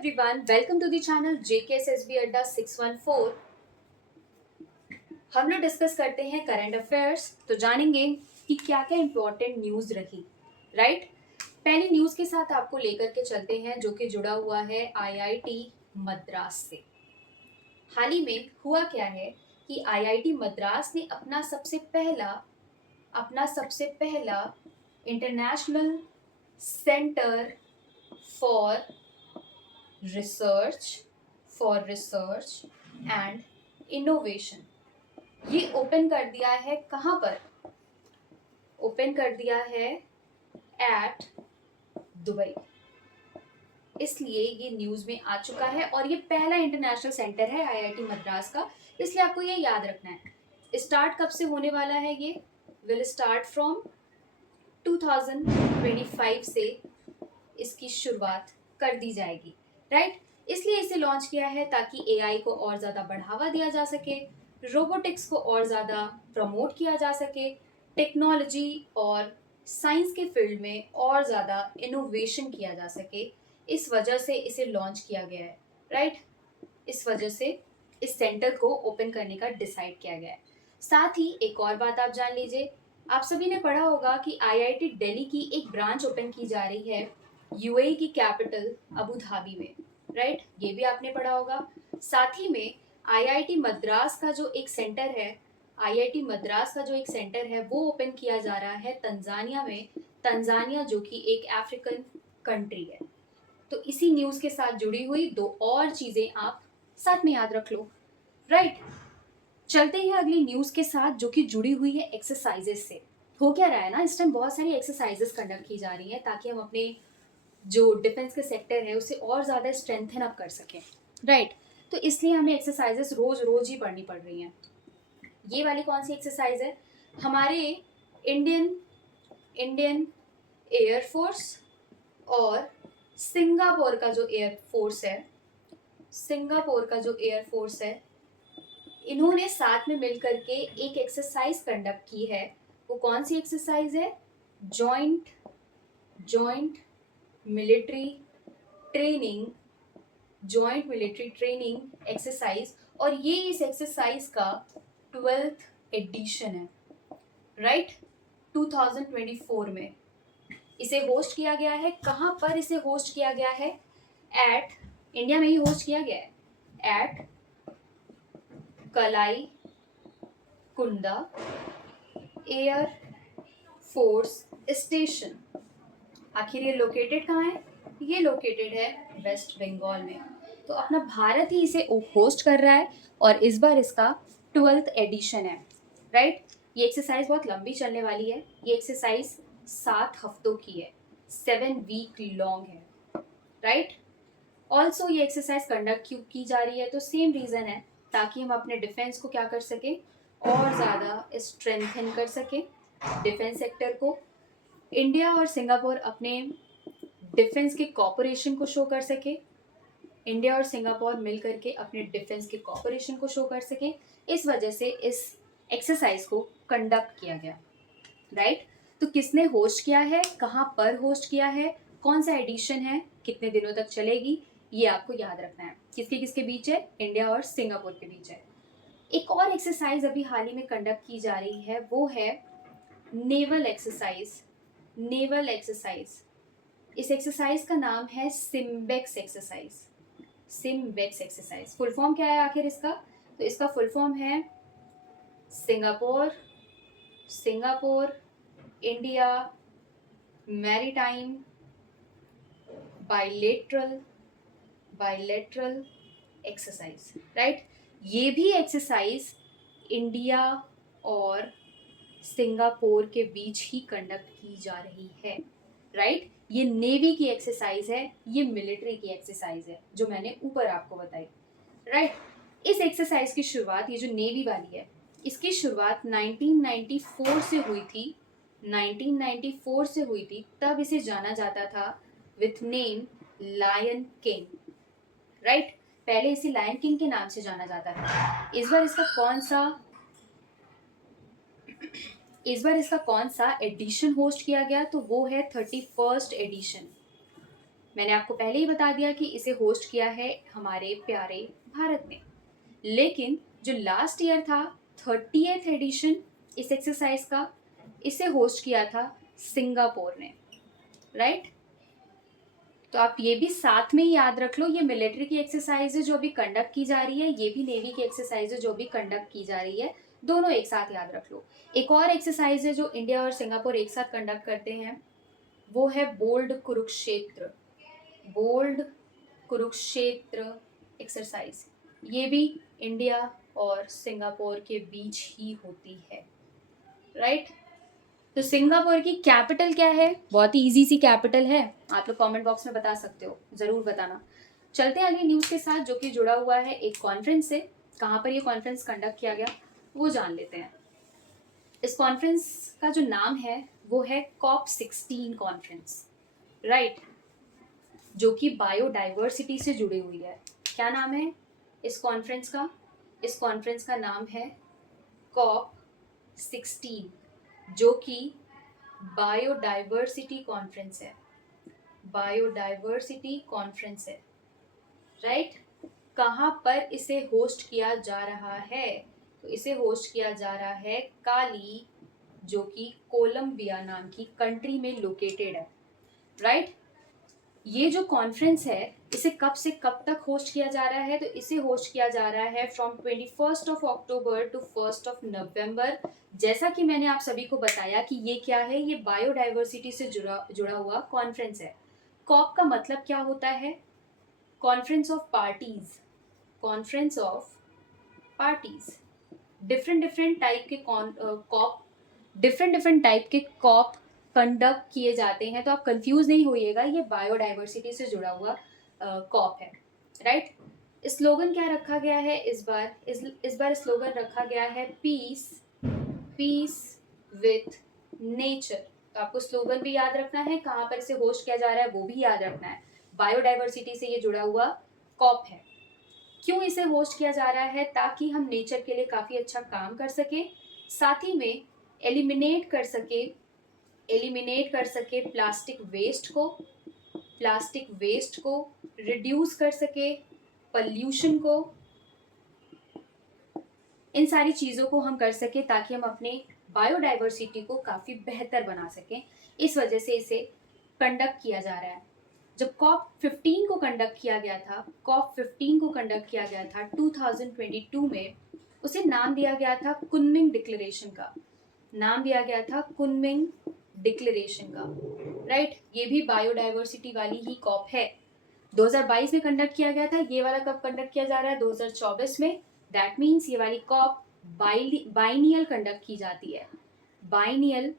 everyone, welcome to the channel JKSSB अड्डा 614। हम लोग डिस्कस करते हैं करंट अफेयर्स। तो जानेंगे कि क्या क्या इंपॉर्टेंट न्यूज रही, राइट। पहली न्यूज के साथ आपको लेकर के चलते हैं जो कि जुड़ा हुआ है आईआईटी मद्रास से। हाल ही में हुआ क्या है कि आईआईटी मद्रास ने अपना सबसे पहला international centre for research and innovation ये ओपन कर दिया है। कहाँ पर ओपन कर दिया है? At Dubai. इसलिए ये न्यूज में आ चुका है और ये पहला इंटरनेशनल सेंटर है आईआईटी मद्रास का, इसलिए आपको ये याद रखना है। स्टार्ट कब से होने वाला है? ये विल स्टार्ट फ्रॉम 2025 से इसकी शुरुआत कर दी जाएगी, राइट। इसलिए इसे लॉन्च किया है ताकि एआई को और ज़्यादा बढ़ावा दिया जा सके, रोबोटिक्स को और ज़्यादा प्रमोट किया जा सके, टेक्नोलॉजी और साइंस के फील्ड में और ज़्यादा इनोवेशन किया जा सके। इस वजह से इसे लॉन्च किया गया है, राइट। इस वजह से इस सेंटर को ओपन करने का डिसाइड किया गया है। साथ ही एक और बात आप जान लीजिए, आप सभी ने पढ़ा होगा कि आईआईटी दिल्ली की एक ब्रांच ओपन की जा रही है यूएई की कैपिटल अबू धाबी में, राइट। ये भी आपने पढ़ा होगा। साथ ही में आईआईटी मद्रास का जो एक सेंटर है वो ओपन किया जा रहा है तंजानिया में। तंजानिया जो कि एक अफ्रीकन कंट्री है। तो इसी न्यूज के साथ जुड़ी हुई दो और चीजें आप साथ में याद रख लो, राइट। चलते हैं अगली न्यूज के साथ जो कि जुड़ी हुई है एक्सरसाइजेस से। हो क्या रहा है ना, इस टाइम बहुत सारी एक्सरसाइजेस कंडक्ट की जा रही है ताकि हम अपने जो डिफेंस के सेक्टर है उसे और ज़्यादा स्ट्रेंथन अप कर सकें, राइट। तो इसलिए हमें एक्सरसाइजेस रोज रोज ही पढ़नी पड़ रही हैं। ये वाली कौन सी एक्सरसाइज है? हमारे इंडियन एयरफोर्स और सिंगापुर का जो एयरफोर्स है इन्होंने साथ में मिलकर के एक एक्सरसाइज कंडक्ट की है। वो कौन सी एक्सरसाइज है? Joint military training exercise. और ये इस एक्सरसाइज का 12th एडिशन है, राइट। 2024 में इसे होस्ट किया गया है। कहाँ पर इसे होस्ट किया गया है? एट इंडिया में ही होस्ट किया गया है, एट कलाई कुंडा एयर फोर्स स्टेशन। आखिर ये लोकेटेड कहाँ है? ये लोकेटेड है वेस्ट बंगाल में। तो अपना भारत ही इसे होस्ट कर रहा है और इस बार इसका 12th एडिशन है, राइट। ये एक्सरसाइज बहुत लंबी चलने वाली है। ये एक्सरसाइज 7 हफ्तों की है, 7 वीक लॉन्ग है, राइट। ऑल्सो ये एक्सरसाइज कंडक्ट क्यों की जा रही है? तो सेम रीज़न है, ताकि हम अपने डिफेंस को क्या कर सकें, और ज़्यादा स्ट्रेंथन कर सकें डिफेंस सेक्टर को। इंडिया और सिंगापुर अपने डिफेंस के कॉपरेशन को शो कर सके, इंडिया और सिंगापुर मिलकर के अपने डिफेंस के कॉपरेशन को शो कर सके। इस वजह से इस एक्सरसाइज को कंडक्ट किया गया, राइट। तो किसने होस्ट किया है, कहाँ पर होस्ट किया है, कौन सा एडिशन है, कितने दिनों तक चलेगी, ये आपको याद रखना है। किसके किसके बीच है? इंडिया और सिंगापुर के बीच है। एक और एक्सरसाइज अभी हाल ही में कंडक्ट की जा रही है, वो है नेवल एक्सरसाइज। इस एक्सरसाइज का नाम है सिम्बेक्स एक्सरसाइज। फुल फॉर्म क्या है आखिर इसका? तो इसका फुल फॉर्म है Singapore India maritime bilateral exercise, right. ये भी एक्सरसाइज इंडिया और सिंगापुर के बीच ही कंडक्ट की जा रही है, राइट। ये नेवी की एक्सरसाइज है, ये मिलिट्री की एक्सरसाइज है जो मैंने ऊपर आपको बताई, राइट। इस एक्सरसाइज की शुरुआत, ये जो नेवी वाली है, इसकी शुरुआत 1994 से हुई थी। तब इसे जाना जाता था with name lion king, right. पहले इसे लायन किंग के नाम से जाना जाता था। इस बार इसका कौन सा एडिशन होस्ट किया गया? तो वो है 31st एडिशन, मैंने आपको पहले ही बता दिया कि इसे होस्ट किया है हमारे प्यारे भारत ने। लेकिन जो लास्ट ईयर था 30th एडिशन इस एक्सरसाइज का, इसे होस्ट किया था सिंगापुर ने, राइट। तो आप ये भी साथ में ही याद रख लो, ये मिलिट्री की एक्सरसाइज है जो अभी कंडक्ट की जा रही है, ये भी नेवी की एक्सरसाइज है जो भी कंडक्ट की जा रही है, दोनों एक साथ याद रख लो। एक और एक्सरसाइज है जो इंडिया और सिंगापुर एक साथ कंडक्ट करते हैं, वो है bold Kurukshetra, bold Kurukshetra exercise. ये भी इंडिया और सिंगापुर के बीच ही होती है, राइट। तो सिंगापुर की कैपिटल क्या है? बहुत ही इजी सी कैपिटल है, आप लोग कमेंट बॉक्स में बता सकते हो, जरूर बताना। चलते हैं अगली न्यूज के साथ जो कि जुड़ा हुआ है एक कॉन्फ्रेंस से। कहाँ पर ये कॉन्फ्रेंस कंडक्ट किया गया वो जान लेते हैं। इस कॉन्फ्रेंस का जो नाम है वो है COP16 कॉन्फ्रेंस, राइट, जो कि बायोडाइवर्सिटी से जुड़ी हुई है। क्या नाम है इस कॉन्फ्रेंस का? इस कॉन्फ्रेंस का नाम है COP16, जो कि बायोडाइवर्सिटी कॉन्फ्रेंस है, बायोडाइवर्सिटी कॉन्फ्रेंस है, राइट। कहाँ पर इसे होस्ट किया जा रहा है? तो इसे होस्ट किया जा रहा है काली, जो कि कोलंबिया नाम की कंट्री में लोकेटेड है, राइट। ये जो कॉन्फ्रेंस है इसे कब से कब तक होस्ट किया जा रहा है? तो इसे होस्ट किया जा रहा है फ्रॉम 21 अक्टूबर टू 1 नवंबर। जैसा कि मैंने आप सभी को बताया कि ये क्या है, ये बायोडाइवर्सिटी से जुड़ा हुआ कॉन्फ्रेंस है। कॉप का मतलब क्या होता है? Conference of parties, conference of parties. Different different type के कॉप, डिफरेंट डिफरेंट टाइप के कॉप कंडक्ट किए जाते हैं, तो आप कंफ्यूज नहीं होइएगा, ये बायोडाइवर्सिटी से जुड़ा हुआ कॉप है, राइट। स्लोगन क्या रखा गया है इस बार? इस बार स्लोगन रखा गया है पीस, पीस विथ नेचर। तो आपको स्लोगन भी याद रखना है, कहाँ पर इसे होस्ट किया जा रहा है वो भी याद रखना है। बायोडाइवर्सिटी से ये जुड़ा हुआ कॉप है। क्यों इसे होस्ट किया जा रहा है? ताकि हम नेचर के लिए काफ़ी अच्छा काम कर सकें, साथ ही में एलिमिनेट कर सके प्लास्टिक वेस्ट को, प्लास्टिक वेस्ट को रिड्यूस कर सके, पॉल्यूशन को, इन सारी चीज़ों को हम कर सके ताकि हम अपने बायोडाइवर्सिटी को काफ़ी बेहतर बना सकें। इस वजह से इसे कंडक्ट किया जा रहा है। जब COP15 को कंडक्ट किया गया था, COP15 को कंडक्ट किया गया था 2022 में, उसे नाम दिया गया था कुनमिंग डिक्लेरेशन का, नाम दिया गया था कुनमिंग डिक्लेरेशन का, राइट। ये भी बायोडाइवर्सिटी वाली ही कॉप है। 2022 में कंडक्ट किया गया था, ये वाला कब कंडक्ट किया जा रहा है? 2024 में। दैट मीन्स ये वाली कॉप बाइनियल कंडक्ट की जाती है, बाइनियल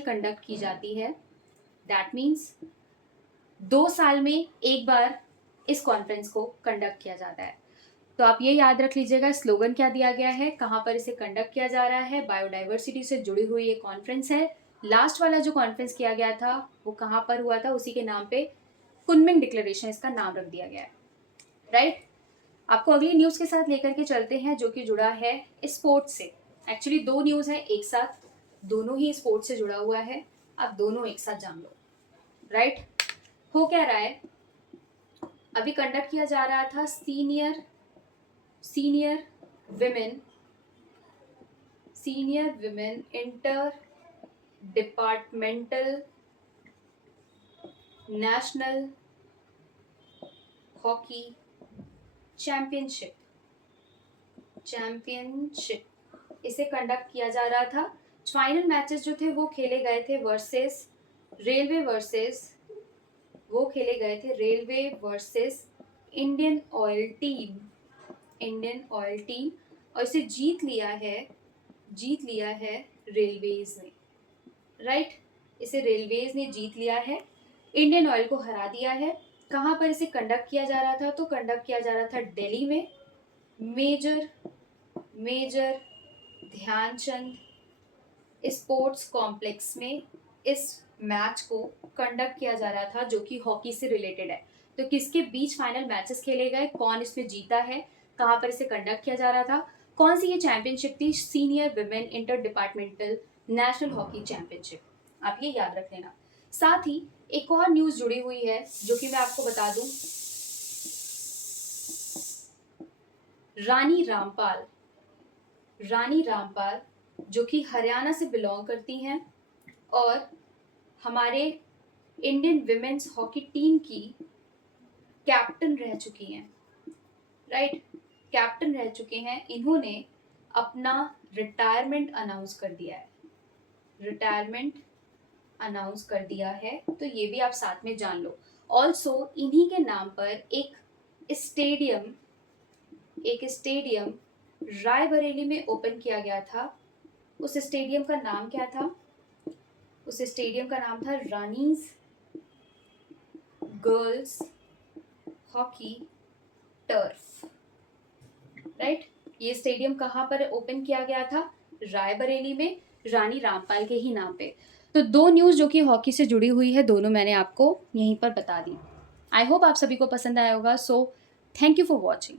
कंडक्ट की जाती है। दैट मीन्स 2 साल में एक बार इस कॉन्फ्रेंस को कंडक्ट किया जाता है। तो आप ये याद रख लीजिएगा, स्लोगन क्या दिया गया है, कहाँ पर इसे कंडक्ट किया जा रहा है, बायोडाइवर्सिटी से जुड़ी हुई ये कॉन्फ्रेंस है। लास्ट वाला जो कॉन्फ्रेंस किया गया था वो कहाँ पर हुआ था? उसी के नाम पे कुनमिंग डिक्लेरेशन इसका नाम रख दिया गया है, राइट। आपको अगली न्यूज़ के साथ लेकर के चलते हैं जो कि जुड़ा है स्पोर्ट्स से। एक्चुअली 2 न्यूज़ हैं एक साथ, दोनों ही स्पोर्ट्स से जुड़ा हुआ है, आप दोनों एक साथ जान लो, राइट। हो क्या रहा है, अभी कंडक्ट किया जा रहा था senior women inter departmental national hockey championship, इसे कंडक्ट किया जा रहा था। फाइनल मैचेस जो थे वो खेले गए थे railway versus Indian oil team, और इसे जीत लिया है रेलवेज ने, राइट। इसे रेलवेज ने जीत लिया है, इंडियन ऑयल को हरा दिया है। कहाँ पर इसे कंडक्ट किया जा रहा था? तो कंडक्ट किया जा रहा था दिल्ली में, मेजर ध्यानचंद स्पोर्ट्स कॉम्प्लेक्स में इस मैच को कंडक्ट किया जा रहा था जो कि हॉकी से रिलेटेड है। तो किसके बीच फाइनल मैचेस खेले गए, कौन इसमें जीता है, कहाँ पर इसे कंडक्ट किया जा रहा था, कौन सी ये चैंपियनशिप थी? Senior women inter departmental national hockey championship, आप ये याद रख लेना। साथ ही एक और न्यूज़ जुड़ी हुई है जो कि मैं आपको बता दूं। रानी रामपाल जो कि हरियाणा से बिलोंग करती हैं और हमारे इंडियन विमेन्स हॉकी टीम की कैप्टन रह चुकी हैं, राइट, कैप्टन रह चुके हैं। इन्होंने अपना रिटायरमेंट अनाउंस कर दिया है, तो ये भी आप साथ में जान लो। ऑल्सो इन्हीं के नाम पर एक स्टेडियम रायबरेली में ओपन किया गया था। उस स्टेडियम का नाम क्या था? उस स्टेडियम का नाम था Rani's girls hockey turf, right. ये स्टेडियम कहाँ पर ओपन किया गया था? रायबरेली में, रानी रामपाल के ही नाम पे। तो 2 न्यूज़ जो कि हॉकी से जुड़ी हुई है, दोनों मैंने आपको यहीं पर बता दी। आई होप आप सभी को पसंद आया होगा। So thank you for watching.